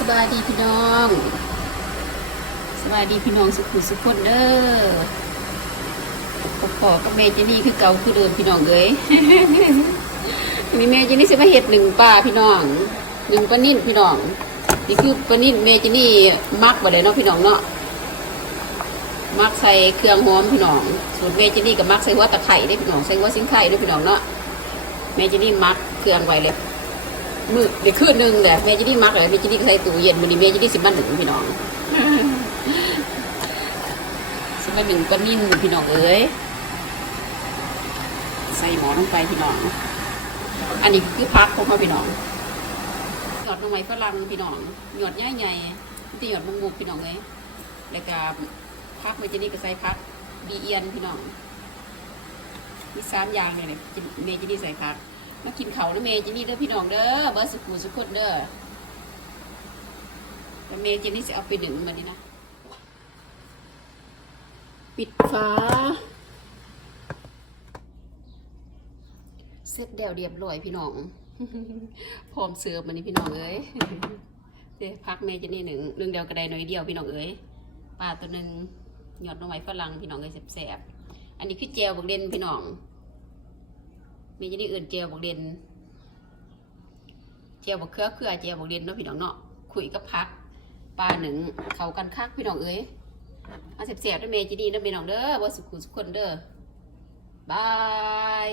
สบายดีพี่น้อง สบายดีพี่น้องสุขุสุขคนเด้อพบพอกับแม่เจนี่คือเก่าคือเดิมพี่น้องเอ้ยมีแม่เจนี่สิมาเห็ดหนึ่งปลาพี่น้องหนึ่งปลานิ่นพี่น้อง นี่คือปลานิ่นแม่เจนี่มักบ่ได้เนาะพี่น้องเนาะมักใส่เครื่องหอมพี่น้องส่วนแม่เจนี่ก็มักใส่หัวตะไคร้ได้พี่น้องใส่หัวสิงไข่ได้พี่น้องเนาะแม่เจนี่มักเครื่องไว้เลย มือเดี๋ยวคืนหนึ่งแหละแม่จะได้มักเลยแม่จะได้ใส่ตู้เย็นมันนี้แม่จะได้สิบมันหนึ่งพี่น้องสิบมันหนึ่งก็นิ่นพี่น้องเอ้ยใส่หมอลงไปพี่น้อง อันนี้คือพักของเขาพี่น้องหยอดลงไปฝรั่งพี่น้องหยอดใหญ่ใหญ่ที่หยอดมุกมุกพี่น้องเลยแล้วก็พักแม่จะได้ก็ใส่พักบีเอียนพี่น้องมีสามอย่างเลยเนี่ยแม่จะได้ใส่พัก มากินเขาวนะเมย์เจนี่เด้อพี่น้องเด้อเบอร์สุขุสุขคนเด้อแล้วเมย์เจนี่จะเอาไปดึงมานี่นะ ปิดฝาเสร็จแล้วเรียบร้อยพี่น้องพร้อมเสิร์ฟมันนี่พี่น้องเอ้ยเดี๋ยวพักเมย์เจนี่หนึ่งเรื่องเดียวกระไดหน่อยเดียวพี่น้องเอ้ยปลาตัวหนึ่งหยอดลงไม้ฝรั่งพี่น้องเอ้ยแสบๆอันนี้คือเจลบักเด่นพี่น้อง มีจะนี่อื่นเจียวบกเด่นเจียวบกเครือเครือเจียวบกเด่นเนาะพี่น้องเนาะคุยกับพักปลาหนึ่งเขากันคักพี่น้องเอ้ยมาเสียบๆด้วยเมจีดีนะพี่น้องเด้อว่าสุขุสุขคนเด้อบาย